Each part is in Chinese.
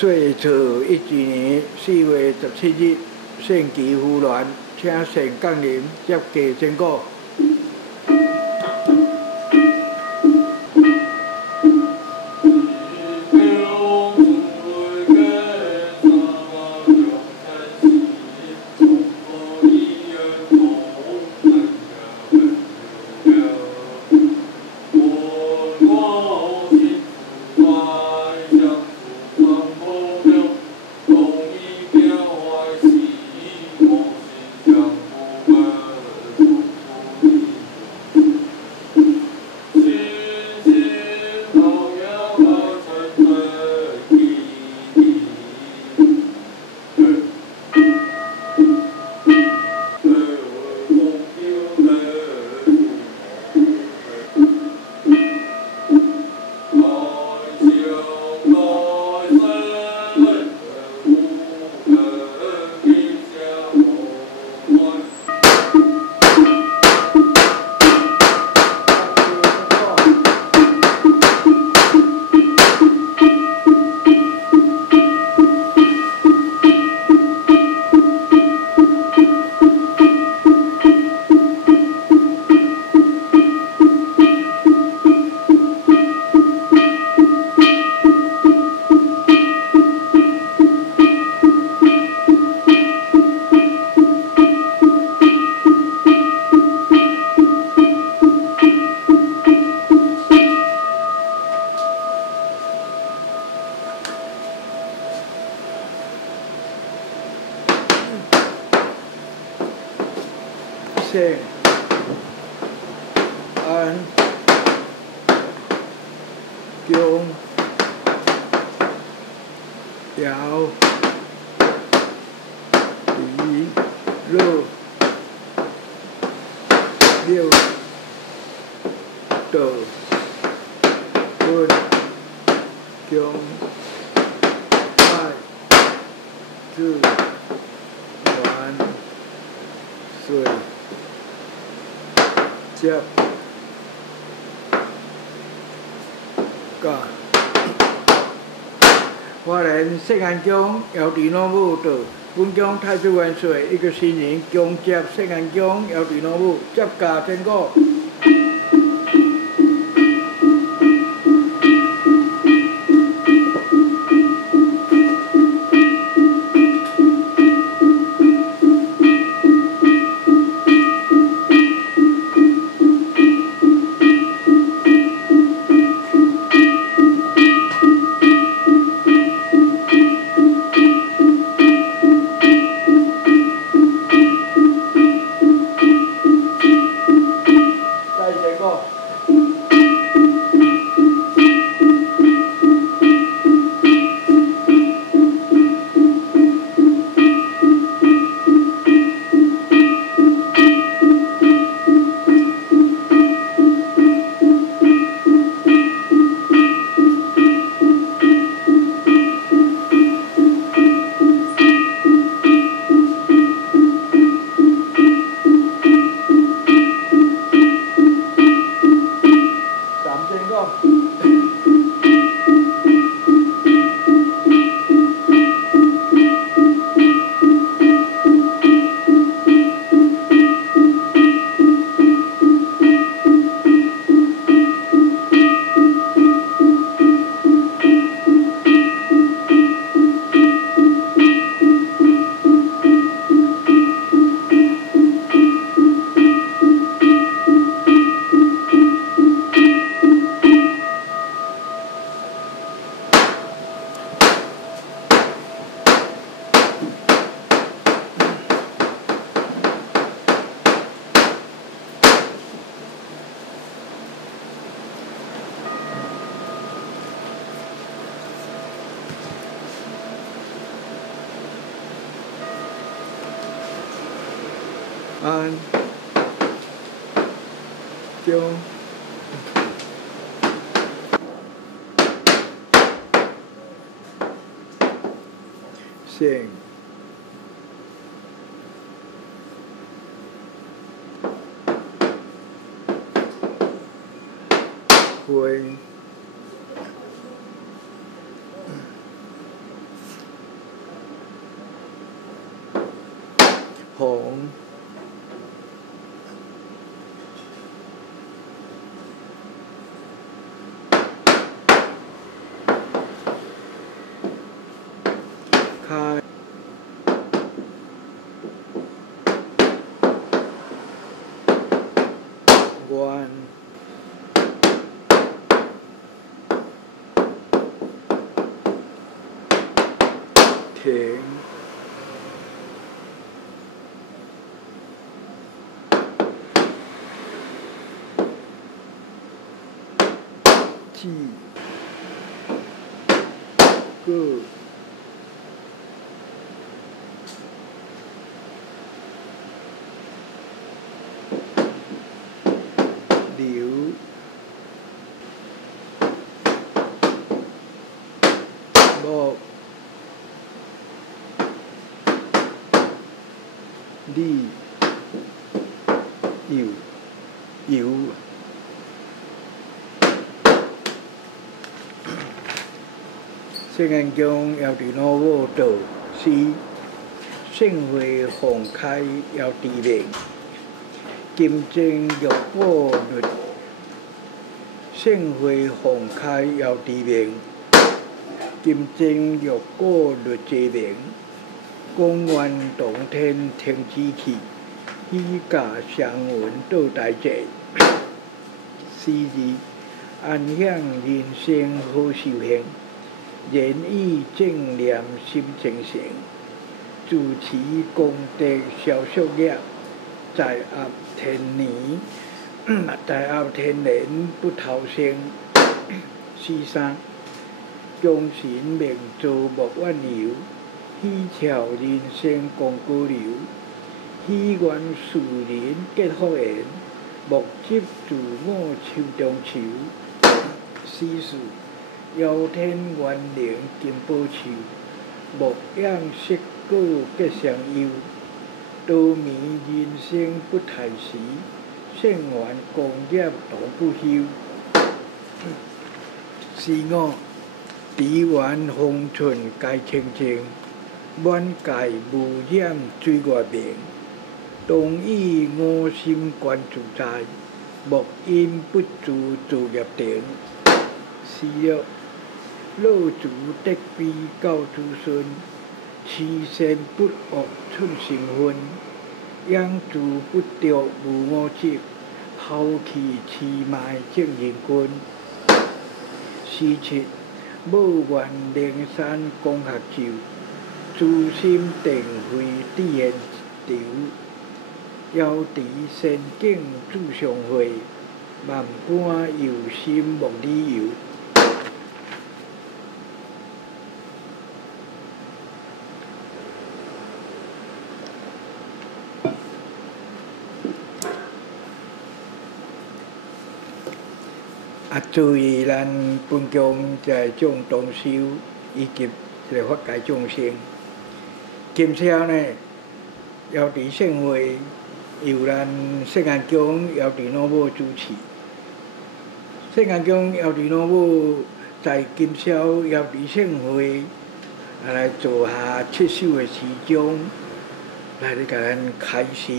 岁初11年4月17日，盛期夫鸾，请圣降临，接驾成果。圣安宫姚李乐六道分宫爱自还水接甲花莲圣安宫姚地老母道，本宫太子元帅一个新人恭接圣安宫姚地老母接驾成果。安宫圣会红。开。关。停。记。个。留。木。李。油。圣安宫要伫老母道是盛会放开要地面，金正玉果律，盛会放开要地面，金正玉果律这名，公园冬天天之气，喜驾祥云到大节，4字安享人生好修行。言语正念心正诚，主持功德消宿业，在压天年，在压天年不逃生。43忠臣命做莫挽留，喜巧人生共高流，喜愿世人结福缘，莫执自我手中求。44遥天元灵金宝树，莫仰色果结相忧。多迷人生不太时，盛元功业独不休。45池湾风春皆清清，满界无染水外明。当以我心观自在，莫因不自业定。46老祖德悲教子孙，慈善不恶寸成分。养猪不着无我执，抛弃痴卖正人君。47无愿灵山讲学咒，自心定慧体现潮。遥持仙境主上会，万般有心莫理由。注意咱本宫在种同修以及这个法界众生，今朝呢，要伫盛会由咱圣安宫要伫老母主持。圣安宫要伫老母在今朝要伫盛会来做下7首的诗章，来甲咱开示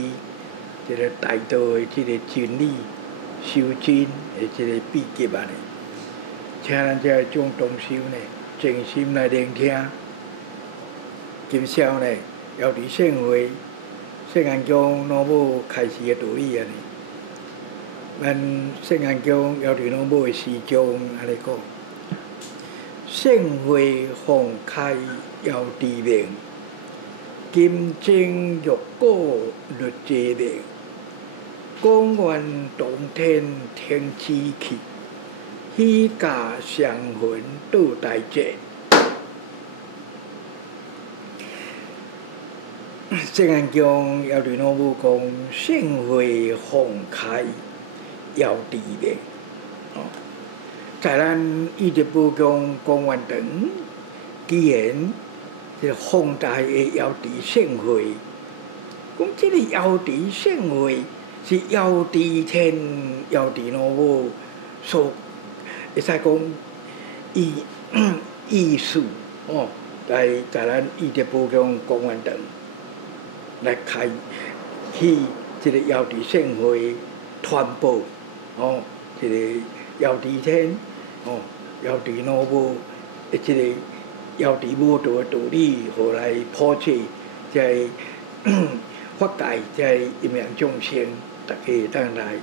这个大道的这个真理。修真的这个秘籍啊，请咱这种同修呢，静心来聆听。今宵呢，要伫盛会，圣安宫老母开示的道理啊，咱圣安宫要伫老母的诗章安尼讲：盛会放开要地面，金正玉果律这名。公园冬天天之气，喜驾祥云到大节。圣安宫要对老母讲，盛会放开要地面。在咱义德宝宫公园堂，既然这放大的要地盛会，讲这个要地盛会。是遥地天、遥地老母所会使讲意思哦，在咱义德宝宫公园堂，来开去这个尧帝盛会传播这个尧帝天尧帝老母的这个尧帝无道的道理，互来普及在法界在阴阳众生，大家当来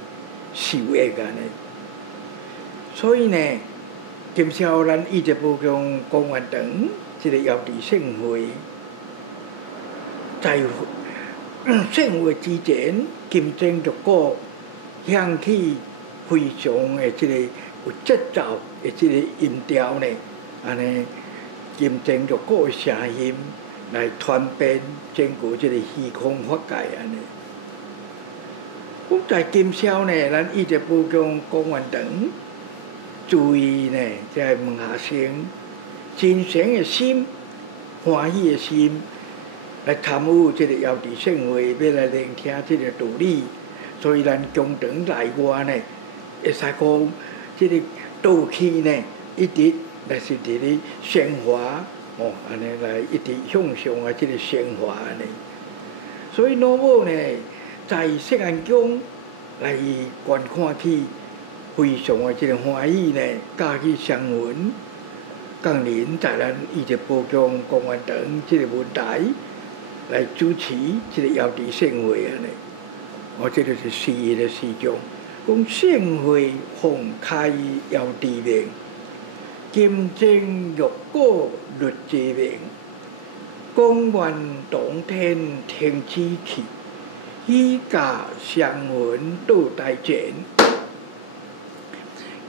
受益安尼。所以呢，今朝咱一直不讲公园堂这个尧帝盛会，在盛会之前，金钟玉鼓响起非常的这个有节奏的这个音调呢，安尼金钟玉鼓的声音来传遍整个这个虚空法界安尼。咁在今朝呢，咱一直不讲公园堂。注意呢，在问下生真诚的心、欢喜的心，来参与这个尧帝盛会，要来聆听这个道理。所以咱宫堂内外呢，会使讲这个道气呢，一直来是伫咧升华安尼来一直向上啊，这个升华安尼。所以老母呢，在圣安宫来观看去。非常的这个欢喜呢，加去相闻，降临在咱一直播讲公园堂这个舞台来主持这个尧帝盛会安尼。这就是诗意的诗章，讲盛会奉开尧帝名，金钟玉鼓律节名，公园堂天听之气，以假相闻到大前。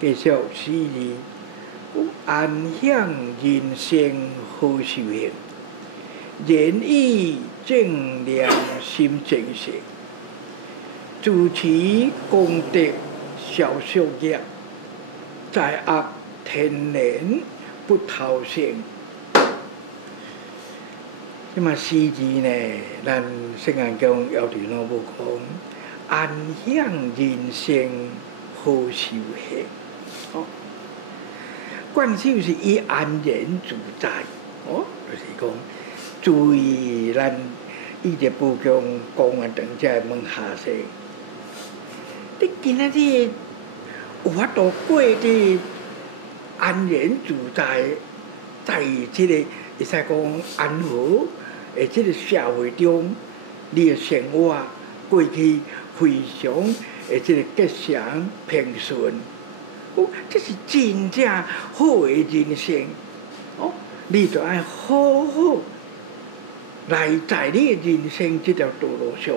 继续诗意，安享人生好修行，言语正良心正行，主持功德消受业，在恶天然不偷生。那么诗字呢，咱圣安宫尧帝老母讲，安享人生好修行。观修是以安然自在，就是讲注意咱一直不讲公园堂在问下生，你今仔日有法度过伫安然自在，在这个会使讲安和的这个社会中，你的生活过去非常的这个吉祥平顺。这是真正好的人生你就要好好来在你的人生这条道路上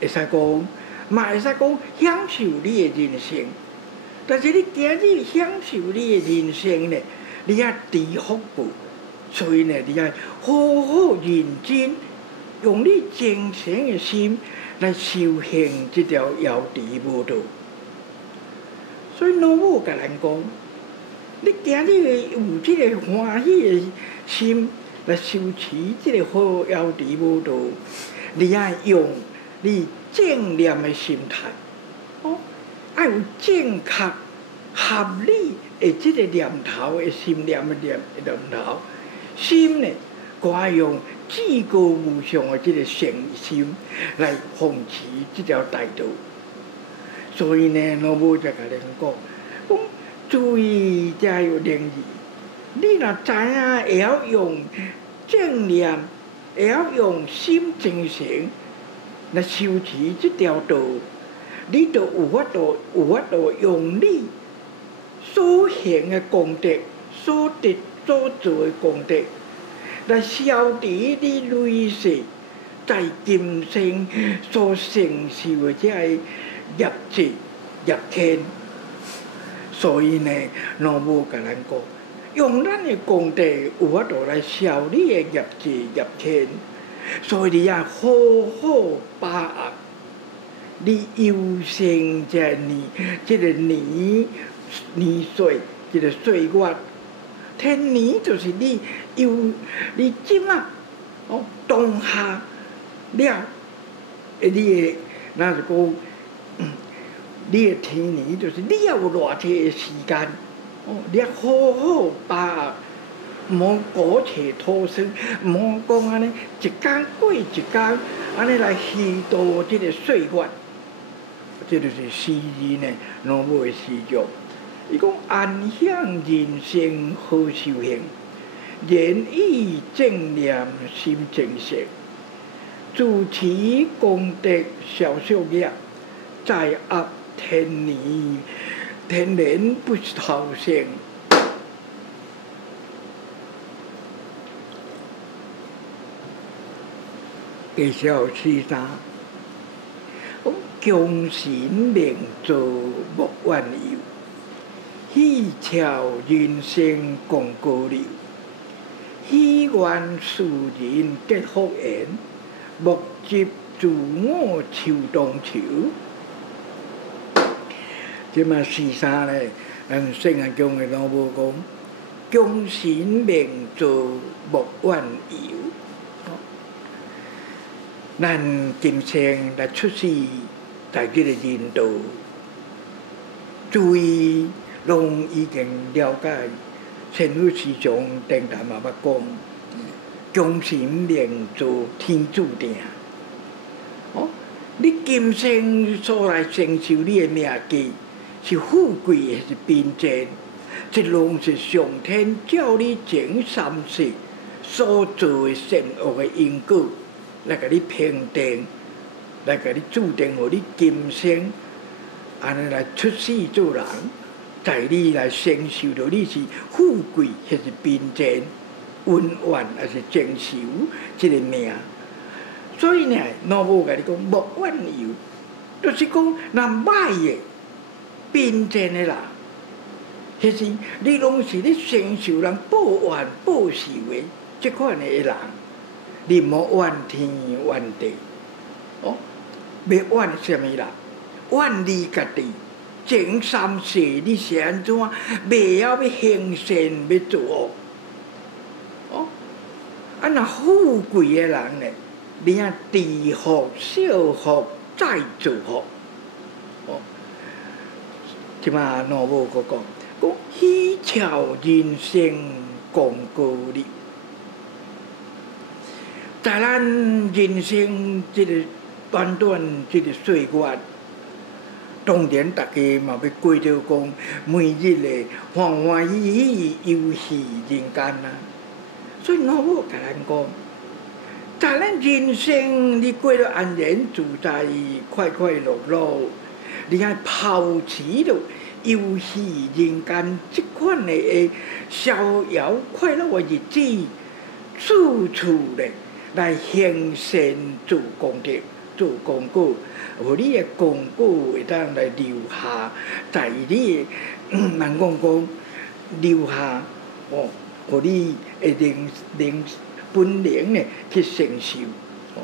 会使讲，嘛会使讲享受你的人生。但是你今日享受你的人生呢，你要知福报，所以呢，你要好好认真，用你真诚的心来修行这条尧帝无道。所以老母甲咱讲，你今日有这个欢喜的心来修持这个好尧帝无道，你要用你正念的心态，要有正确合理的这个念头的心念的念头，心呢，该用至高无上的这个诚心来奉持这条大道。所以呢，老母才甲恁讲，注意才有灵意。你若知影会晓用正念，会晓用心真诚来修持这条道，你就有法度用你所行的功德、所得所做的功德，来消除你累世在今生所承受的这个业绩、业天。所以呢，老母甲咱讲，用咱的功德有法度来消你的业绩、业天。所以你要好好把握你有生这这个年岁，这个岁月。天年就是你即马当下了，你的那是讲，你的天年就是你要有偌济的时间，你要好好把握毋好苟且偷生，毋好讲安尼一天过一天，安尼来虚度即个岁月。这就是诗人的老母的诗作。伊讲安享人生好修行，言语正念心正实，自持功德少少业，在握天年不超生。介绍诗三。强神明做莫怨尤，喜俏人生共高流。喜愿世人结福缘，莫执自我求东求。即嘛诗三咧，咱圣严宫的老母讲，强神明做莫怨尤。咱今生来出世。在这个人道，诸位拢已经了解，先有师长定淡嘛捌讲，强神明做天注定。哦，你今生所来承受你的命格，是富贵还是贫贱，这拢是上天照你前三世所做的善恶的因果来给你评定。来给你注定，互你今生安尼来出世做人，在你来承受着你是富贵还是贫贱、温怨还是承受这个命。所以呢，老母甲你讲莫怨尤，就是讲那歹的、贫贱的人，迄是你拢是咧承受人报怨报仇的这款的人，你莫怨天怨地，哦。要怨什么啦？怨你家己前三世你是安怎？未晓要行善要做恶？哦，啊那富贵的人呢？你啊知福、少福、再造福。哦，即嘛老母讲喜俏人生共高丽，在咱人生这个。短短这个岁月，当然大家嘛要过着讲每日的欢欢喜喜游戏人间啊。所以老母甲咱讲，在咱人生你过着安然自在、快快乐乐，你爱抛弃了游戏人间这款的逍遥快乐的日子，处处的来行善做功德。做功果，互你的功果会当来留下，在你人讲留下哦，互你的本能呢去承受。哦，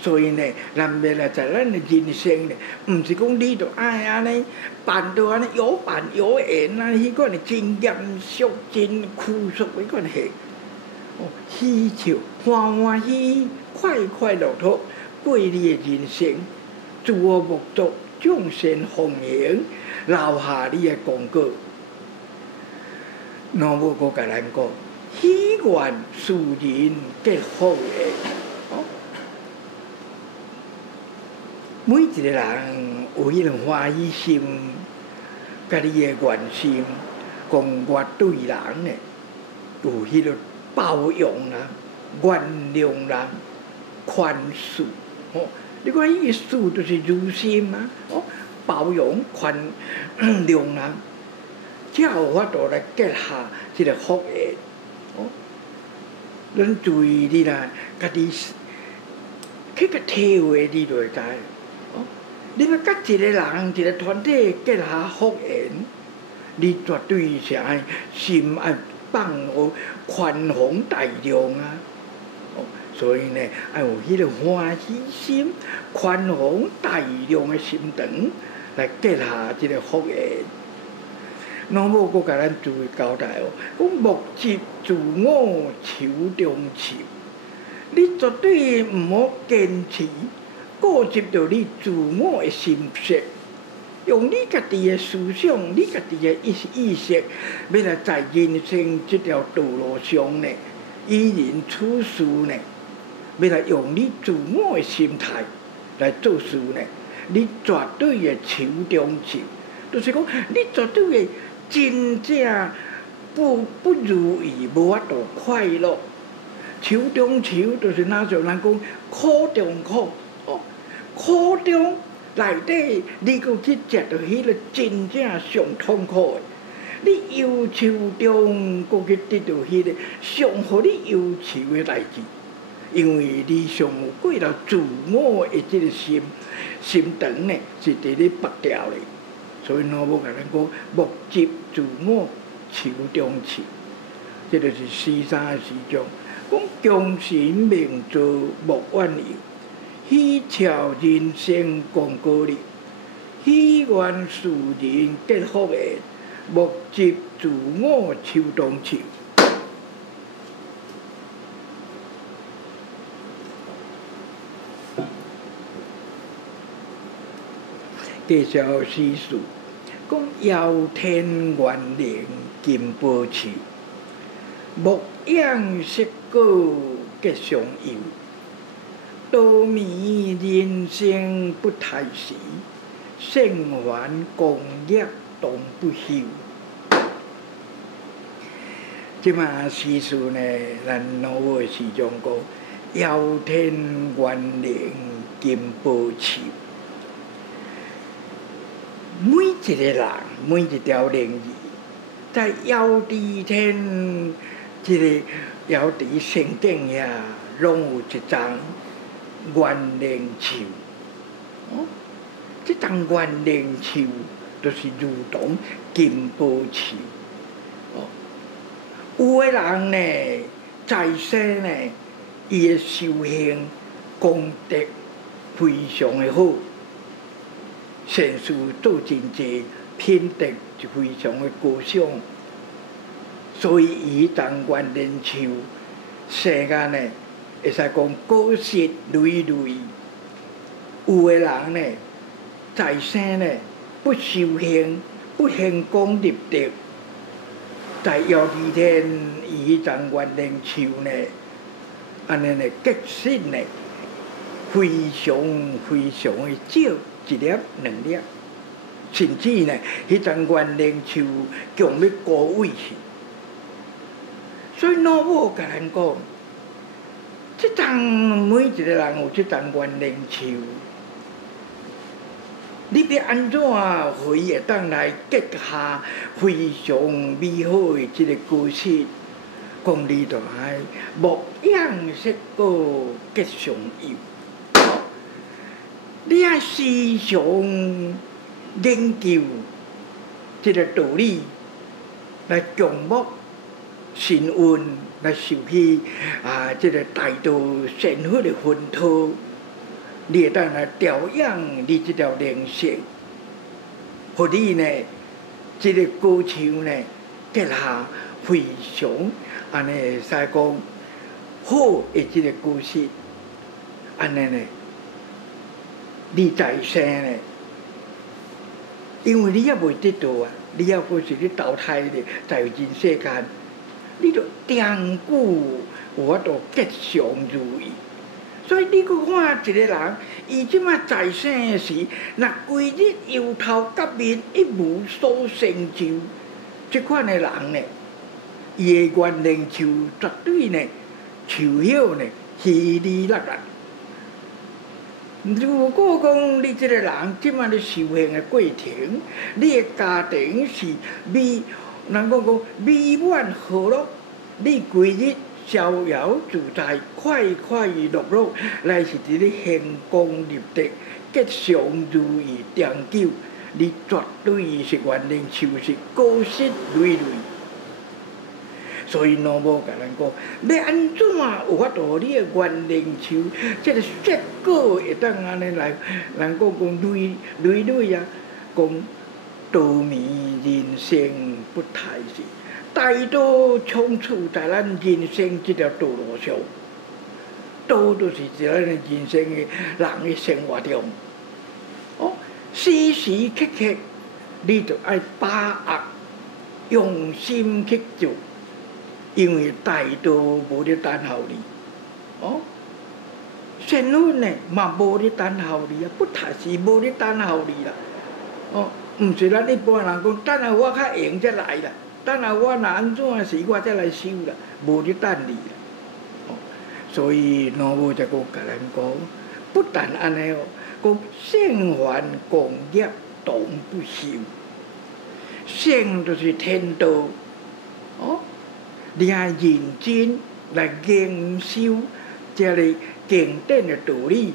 所以呢，咱要来在咱的人生呢，毋是讲你着爱安尼办着安尼有办有缘啊，迄款的真严肃、真苦涩迄款系。哦，喜笑欢欢喜，快快乐乐。过你的人生，自我目睹，众生奉行，留下你的功果。老母阁甲咱讲，喜愿世人结福缘。哦，每一个人有迄种欢喜心，甲你的愿心，讲我对人呢，有迄种包容人、原谅人、宽恕。哦，你看伊个事就是如心啊！哦，包容、宽容人，才有法度来结下即个福缘。哦，咱注意你啦，家己去个体会你就会知。哦，你要甲一个人、一个团体结下福缘，你绝对是爱心爱放下、宽宏大量啊！所以呢，要有迄个欢喜心、宽宏大量的心肠来结下这个福缘。老母阁甲咱注意交代哦，讲莫执自我求中求，你绝对毋好坚持固执着你自我的心识。用你家己的思想，你家己的意识，要来在人生这条道路上呢，与人处事呢，要来用你自我的心态来做事呢，你绝对的手中手，就是讲你绝对的真正不如意，无法度快乐。手中手就是那像人讲苦中苦，哦，苦中内底你搁去食到迄个真正上痛苦的，你忧愁中搁去得到迄个上互你忧愁的代志，因为你上有过了自我的这个心肠呢，是伫咧拔掉的，所以老母甲咱讲，莫急自我，手中手，这就是诗三诗中。讲强神明做莫怨尤，喜俏人生共高丽，喜愿世人结福的，莫急自我手中手。介绍诗词，讲遥天元灵金宝树，牧养识果结上游。多迷人生不太时，盛还功业当不休。即马诗词呢，咱老母的诗中讲，遥天元灵金宝树。每一个人，每一条灵鱼，在遥地天，这个遥地山顶遐，拢有一丛元灵树。哦，这丛元灵树，就是如同金宝树。哦，有的人呢，在世呢，伊的修行功德非常的好。善事做真济，品德就非常的高尚，所以伊当元灵树生间呢，会使讲果实累累。有的人呢，在生呢不修行，不行功立德，在遥地天伊当元灵树呢，安尼呢结实呢，非常的少。一粒两粒，甚至呢，迄丛元灵树强要高位去。所以老母甲咱讲，即丛每一个人有即丛元灵树，你要安怎互伊会当来结下非常美好的即个果实？讲你着爱牧养识果结上游。你爱时常研究这个道理，来强迫神运，来受去这个大道善福的熏陶，你会当来调养你这条灵性，互你呢，这个果树呢结下非常安尼会使讲好的这个果实，安尼呢。你在生呢，因为你也未得到啊，你也过是咧投胎咧，在人世间，你着长久有法度吉祥如意。所以你去看一个人，伊即马在生的时，若规日由头到面一无所成就，即款的人呢，伊的元灵树绝对呢，树叶呢，稀里落落。如果讲你这个人即马咧修行的过程，你的家庭是人讲美满和乐，你规日逍遥自在、快快乐乐，来是伫咧行功立德、吉祥如意、长久，你绝对是元灵树是果实累累。所以老母甲咱讲，要安怎有法度？你的元灵树，这个结果会当安尼来，人讲累累啊，讲多迷人生不太时，大道冲刺在咱人生这条道路上，道就是在咱人生的人的生活中。哦，時時刻刻，你就愛把握用心去做，因為大道無咧等候你。哦，善緣呢嘛無咧等候你啊，不踏實無咧等候你啦。哦，毋是咱一般人講，等下我較用才來啦，等下我若安怎時我才來修啦，無咧等你啦。哦，所以老母才講甲咱講，不但安尼哦，講聖凡共業同不休，聖就是天道。哦，你要認真來研修這個經典的道理，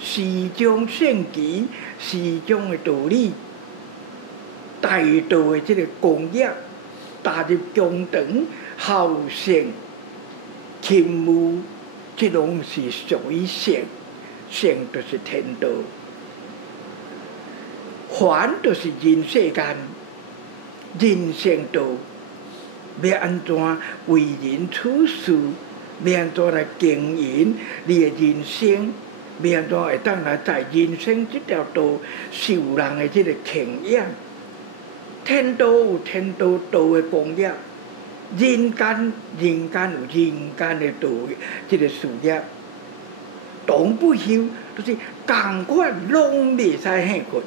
時將聖旨，時將的道理。大道的這個工業踏入中等後聖勤務，這種是屬於聖，聖就是天道，凡就是人世間人生道，要安怎為人處事，要安怎來經營你的人生，要安怎會當來在人生這條道受人的這個敬仰。天道有天道道的工業，人間有人間的道，這個事業，同不休，就是同款攏袂使下困。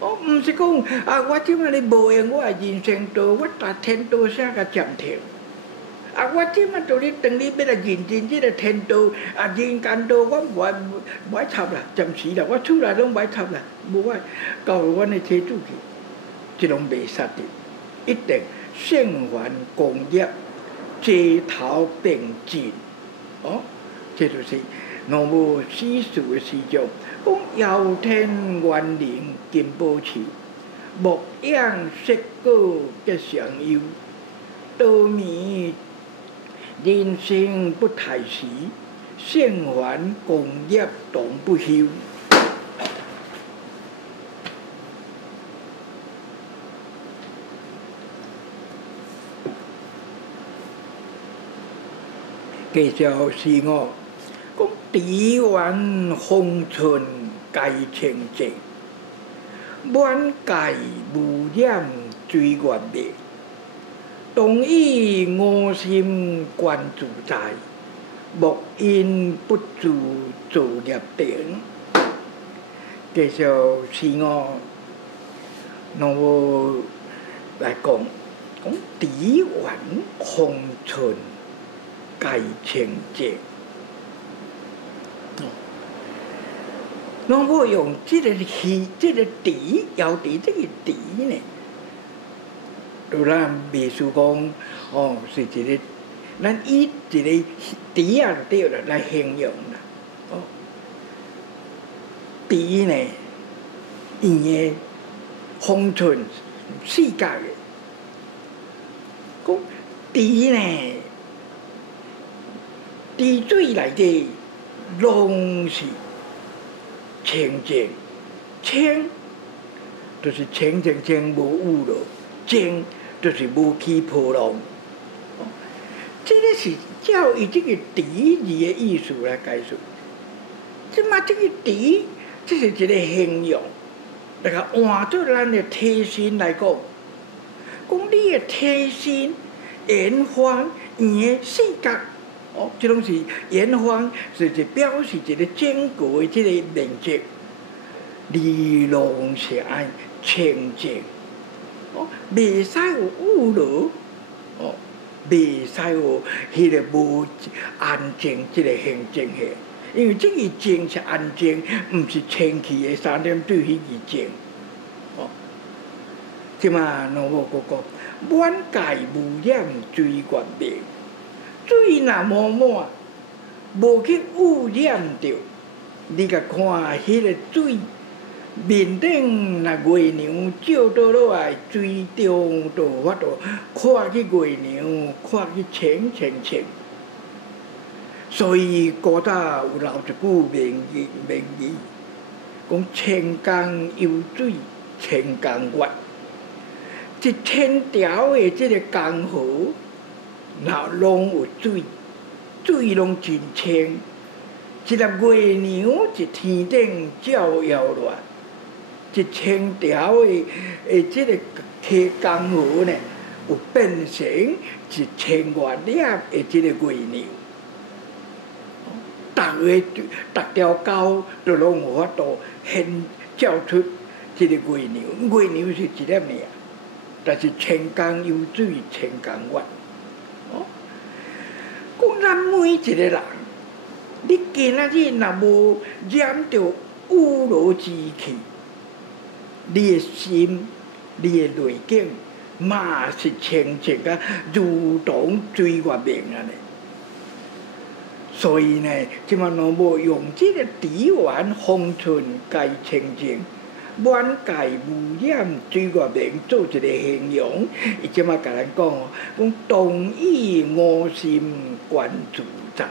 哦，毋是講啊，我即擺咧無用，我的人生道，我踏天道啥甲占停。啊，我即擺就咧當你要來認真這個天道啊，人間道我唔愛插啦，暫時啦，我厝內攏唔愛插啦，無愛交阮的車主去。這種袂殺的，一定聖凡共業，齊頭並進。哦，這就是老母死事的時陣，講遙天元靈金寶池，牧養碩果結祥優，多迷人生不太時，聖凡共業同不休。繼續是我講，地緣風春皆清淨，滿界無染罪願滅，當以我心觀自在，莫因不住造業定。繼續是我來講地緣風春皆清淨。我們用這個氣，這個地，要地這個地呢，就咱秘書講，哦，是一個，咱以一個地啊對了來形容啦。哦，地呢，伊個風春世界嘅，講地呢。地水內底攏是清淨，清就是清淨清無污咯，淨就是無起波浪。這個是照以這個地字的意思來解釋。即嘛這個地，這是一個形容，那個換做咱的體身來講，講你的體身圓方圓的世界。哦，這種是圓方，是表示一個整個的這個面積，你攏是愛清淨。哦，袂使有污濁，哦，袂使有迄個無安靜這個行靜嘅，因為這個靜是安靜，毋是清氣的三點水迄個靜。哦，即嘛老母講滿界無染罪願滅。水若滿，無去污染着，你甲看迄個水面頂若月亮照倒落來，水中就有法度看去月亮，看去清。所以古早有留一句名言，講千江有水千江月，一千條的這個江河。那攏有水，水攏真清。一粒月亮佇天頂照耀落， 1000条的这个溪江河呢，有变成1000多粒的这个月娘。逐条沟都拢有法度现照出这个月娘。月娘是一粒尔，但是千江有水千江月。讲咱每一个人，你今仔日若无染着污浊之气，你的心、你的内境，嘛是清净啊，如同水月明安尼。所以呢，即马若无用这个智圆方寸该清净，满界无染水月明做一个形容，伊即马甲咱讲哦，讲同意我心观自在。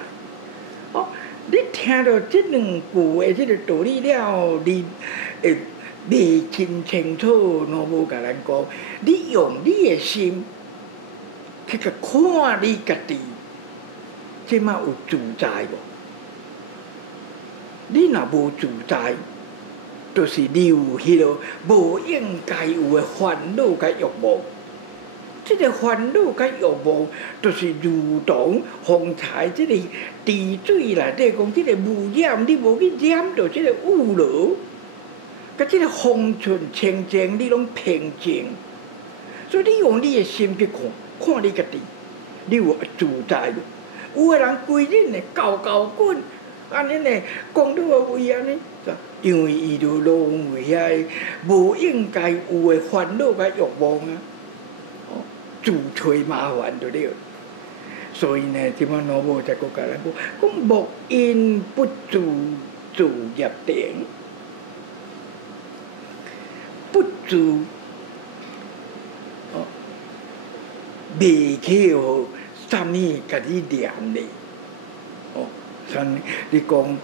你听到这两句的这个道理了，你会未真清楚，若无甲咱讲，你用你的心去甲看你家己。即马有自在无？你若无自在，就是你有迄落无应该有的烦恼甲欲望。这个烦恼甲欲望，就是如同方才这个池水内底讲，这个污染，你无去染到这个污浊，甲这个方寸清净，你拢平静。所以你用你的心去看，看你家己，你有自在无？有的人规日呢交滚，安尼呢讲到位安尼，因为伊就拢为遐无应该有的烦恼甲欲望啊，自找麻烦就了。所以呢，即摆老母才讲甲咱讲莫因不自入定，不自未去互啥物甲你念咧？像你讲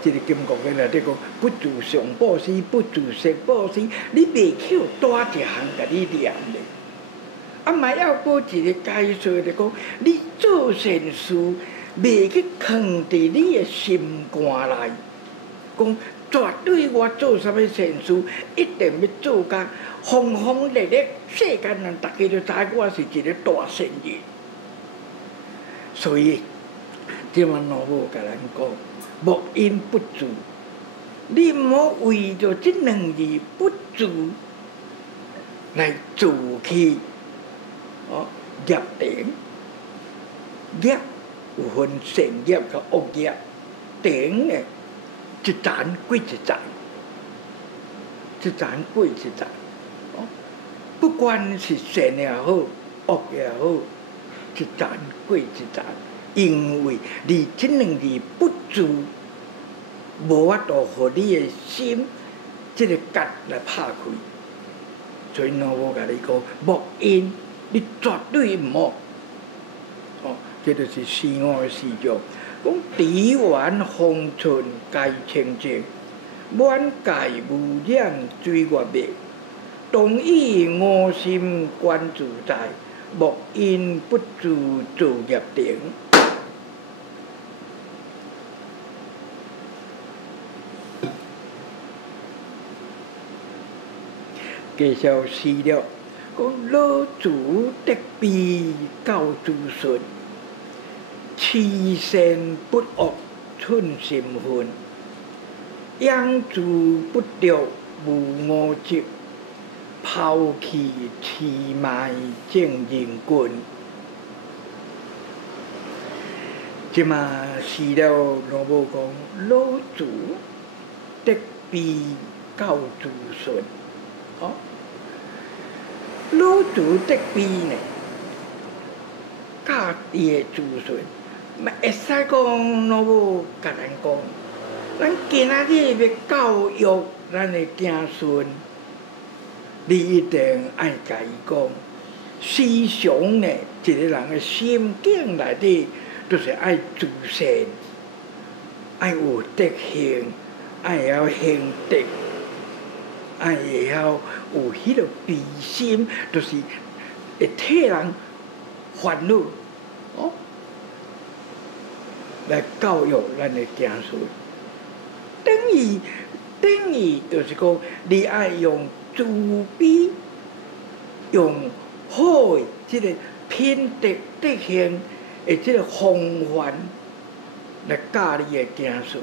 这个金刚经内底讲不自上布施，不自色布施，你未去多一项甲你念咧。嘛要过一个解说咧，讲你做善事，未去藏伫你的心肝内，讲绝对我做啥物善事，一定要做甲轰轰烈烈，世间人大家都知我是一个大善人。所以，即晚老母甲咱讲，莫因不自，你毋好为着这两字不自来自去业定。业有分善业甲恶业，定呢一层归一层，一层归一层。不管是善也好，恶也好。一层过一层，因为你这两字不自，无法度互你的心这个结来拍开。所以我甲你讲，莫因，你绝对毋好。这就是四我的四种，讲智圆方寸该清净，满界无染水月明，同以我心观自在。莫因不自入定。介绍诗了，讲老祖得悲教子孙，痴善不恶寸心分，养子不着无我执。抛弃痴卖正人君，即嘛是了老母讲老祖得悲教子孙，老祖得悲呢，教伊的子孙，嘛会使讲老母甲咱讲，咱今仔日要教育咱的子孙。你一定爱甲伊讲，时常呢，一个人的心境内底，就是爱自善，爱有德行，爱会晓行德，爱会晓有迄个悲心，就是会替人烦恼，来教育咱的子孙，等于等于就是讲，你爱用慈悲、用好的这个品德德行的这个方法来教你的子孙。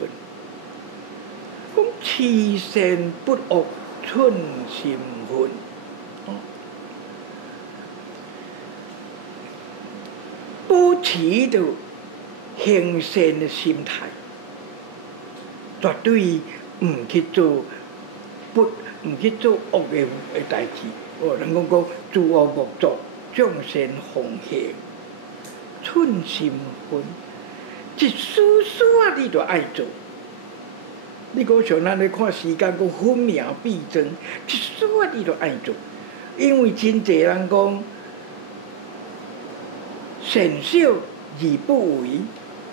讲慈善不恶，寸心分。保持着行善的心态，绝对唔去做唔去做恶嘅代志。人讲自恶莫作，众善奉行，寸心分。一丝丝啊，你都爱做。你讲像咱咧看时间，讲分秒必争，一丝啊你都爱做，因为真济人讲。善小而不为，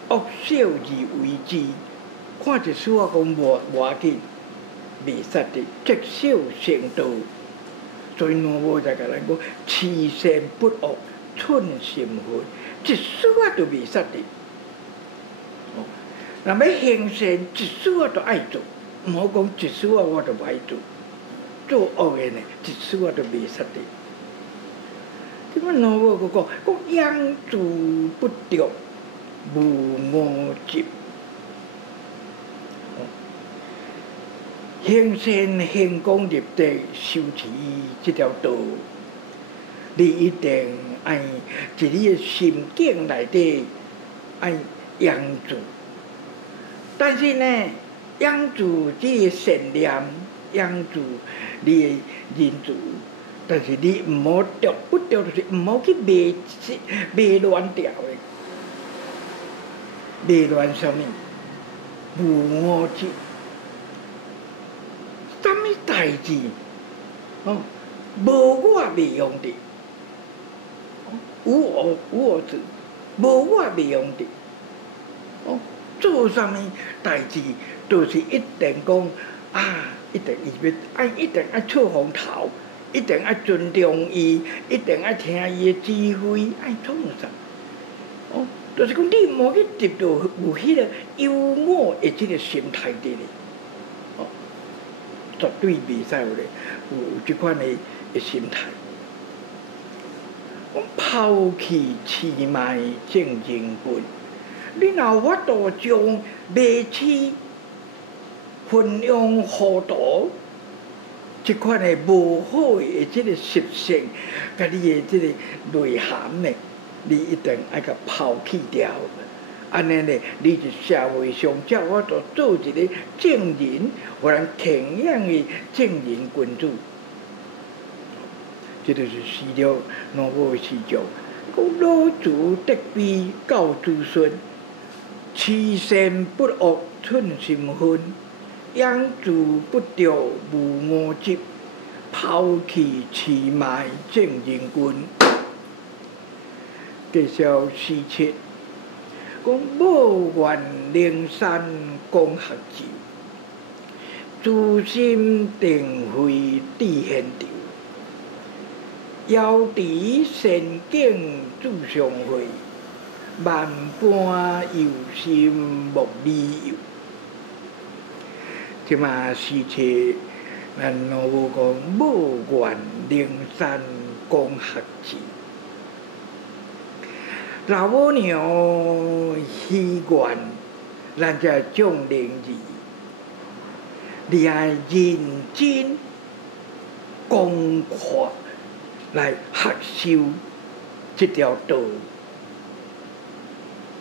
恶小而为之。看一丝啊，讲无要紧，未杀的积少成多。所以我才甲咱讲，慈善不恶，寸心分。一丝啊都未杀的。那么行善，一丝啊都爱做，唔好讲一丝啊我都唔爱做。做恶嘅呢，一丝啊都未杀的。咁啊，我讲养猪不着，无我接。行善行功立德，修持这条道，你一定爱在你的心境内底爱养猪。但是呢，养猪这个善良，养猪你的人主。但是你唔好掉，不掉就是唔好去卖乱掉的，卖乱什么？无我执，什么代志？无我未用的，有我执，无我未用的。做什么代志都是一定讲一定一定要出风头。一定要尊重伊，一定要听伊的指挥，爱创啥？就是讲你莫去执着有迄个幽默的这个心态伫咧，绝对袂使有咧有这款的心态。我抛弃痴卖正人君，你若有法度将卖痴分享互道。这款的无好的这个习性，甲你的这个内涵呢，你一定爱甲抛弃掉。安尼呢，你就社会上才有法度做一个正人，互人敬仰的正人君子。这就是史了老母的史上，讲老祖德悲教子孙，慈善不恶，寸心分。养猪不着无我执，抛弃痴卖正人君。介绍诗七，讲无愿灵山讲学智，自心定慧智现潮。遥持善境自上会，万般有心莫理由。即嘛是切，咱老母讲无愿灵山讲学智，老母娘希愿咱这种灵智，你爱认真功课来学修这条道，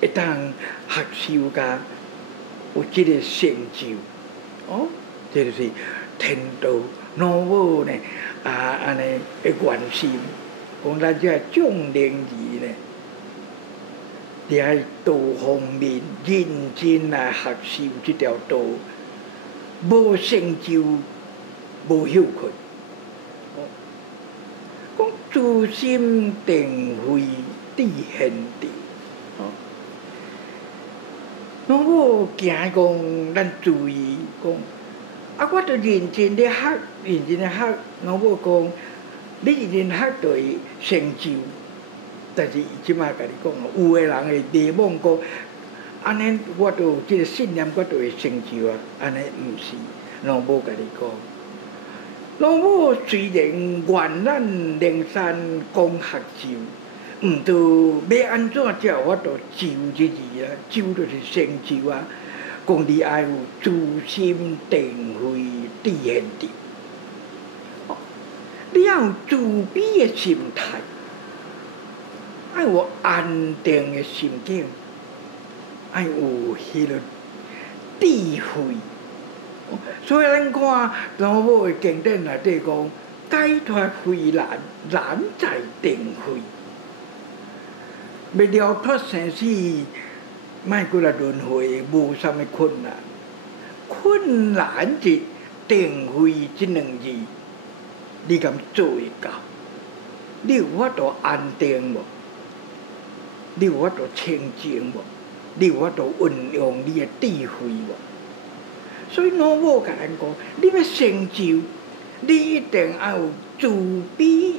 会当学修甲有这个成就。这就是天道老母呢安尼的愿心，讲咱这种灵智呢，你爱多方面认真来学修这条道，无成就无休困。讲自心定慧智现潮。老母惊讲，咱注意讲，我都认真咧学，认真咧学。老母讲，你认真学就会成就，但是即摆甲你讲，有个人会迷惘讲，安尼我都有即个信念，我就会成就啊。安尼毋是，老母甲你讲，老母虽然愿咱灵山讲学咒，毋过要安怎才有法度咒这字啊？咒就是成就啊！讲你爱有自心定慧智现定，你要有自卑的心态，爱有安定的心境，爱有迄个智慧。所以咱看老母的经典内底讲，解脱非难，难在定慧。要了脱生死，莫过来轮回，无啥物困难。困难是定慧这两字，你敢做会到？你有法度安定无？你有法度清净无？你有法度运用你的智慧无？所以老母甲咱讲，你要成就，你一定要有自卑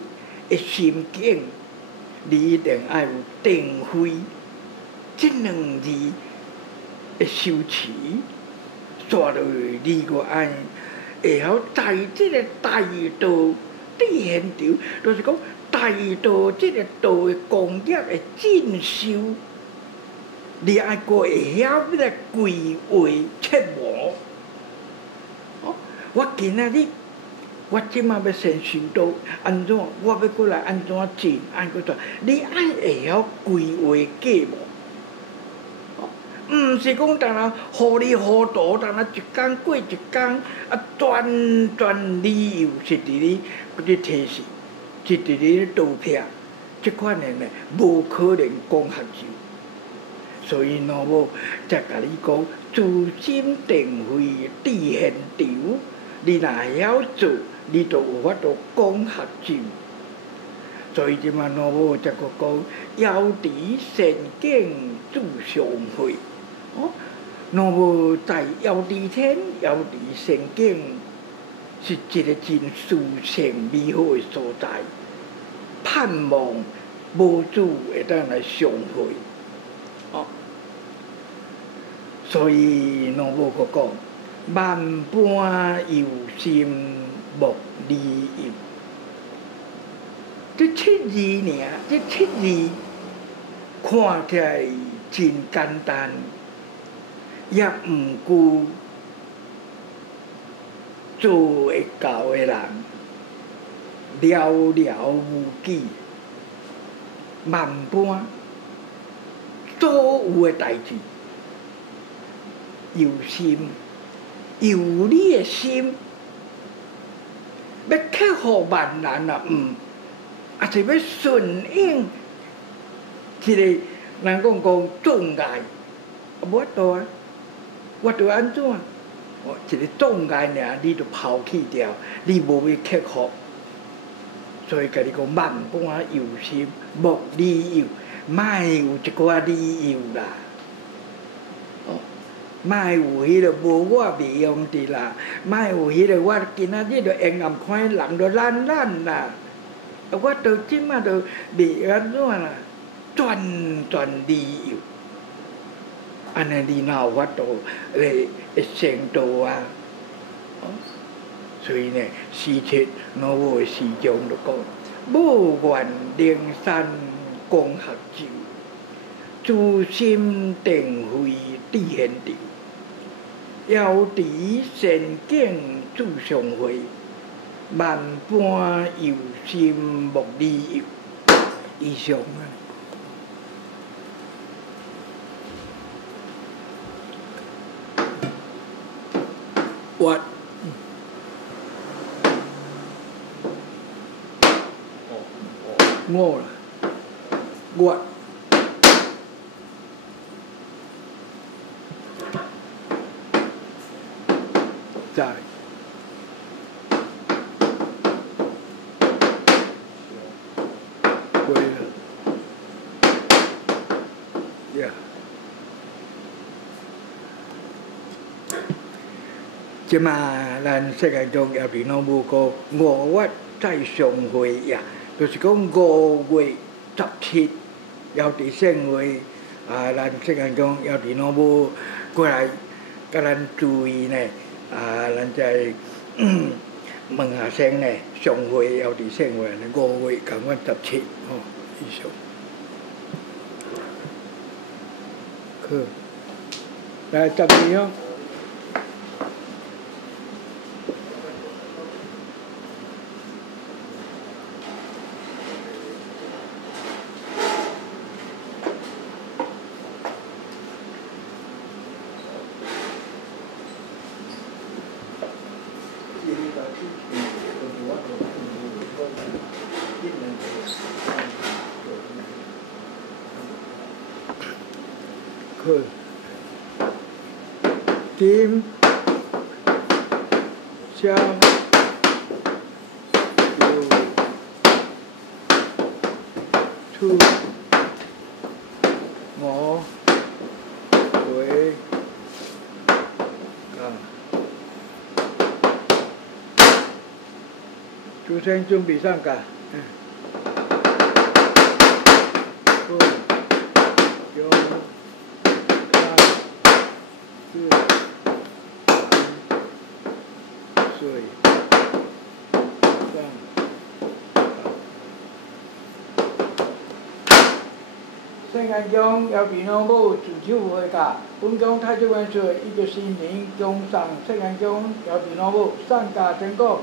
的心境，你一定要有定慧这两字的修持，刷落去你个爱会晓在这个大道智现场，就是讲大道这个道的功业的进修，你爱个会晓要来规划切磨。我今仔日，我即马要先修道，安怎？我要过来安怎进？安怎？你爱会晓规划计谋，毋是讲当然糊里糊涂，当然一工过一工，啊，全理由是伫咧提示，是伫咧倒撇，即款的呢，无可能讲学究。所以老母才甲你讲，自心定慧智现场。你若会晓做，你就有法度讲学究。所以即马老母才个讲，遥知善境自相会。老母在遥知天、遥知善境，是一个真殊胜美好的所在。盼望无主会当来相会。所以老母个讲。万般有心莫离有，这7字尔，这7字看起来真简单，也毋过做会到的人寥寥无几。万般所有的代志，有心。有你的心，要克服万难啊！也是要顺应一个人讲障碍，无法度啊！我着安怎？一个障碍尔，你着抛弃掉，你无要克服。所以甲你讲，万般有心，莫理由，莫有一寡理由啦。莫有迄个无我袂用的啦，莫有迄个我今仔日着阴暗看人着懒啦，我着即马着袂安怎啦，全理由，安尼你哪有法度会成道啊？所以呢，师切老母的师长就讲，无愿灵山讲学咒，自心定慧智现场。遥知善境自相会，万般有心莫理由。以上啊。我啦，我。在，会了，呀，即马咱世界中也比老母讲5月再相会呀，就是讲5月17，要伫盛会咱世界中要伫老母过来，甲咱注意呢。咱在问下先呢，上回要伫先回5月共阮17以上。好，来12哦。好，金消有出我为主持人准备上架。圣安宫姚平老母自手会教，本宫太子元帅伊就新年恭上圣安宫姚平老母上架成果。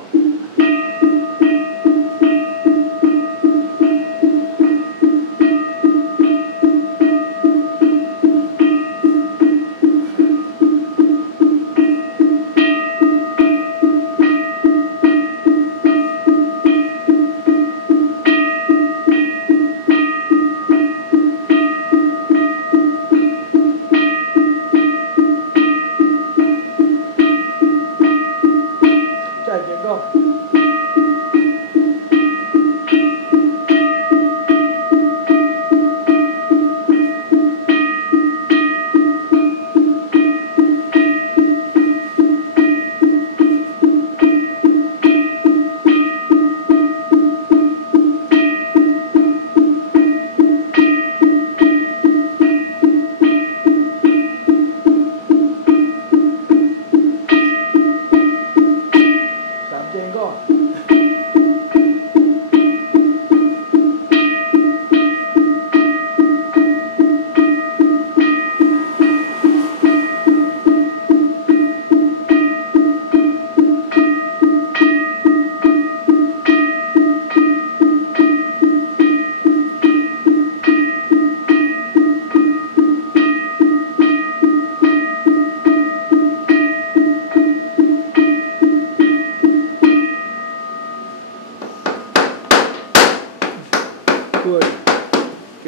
对，中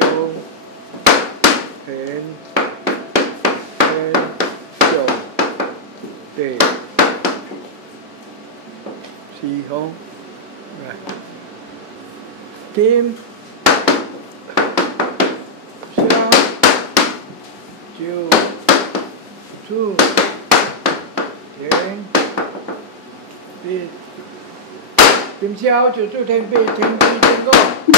田天上地四方来金香九处田地金宵九处田地天地经过。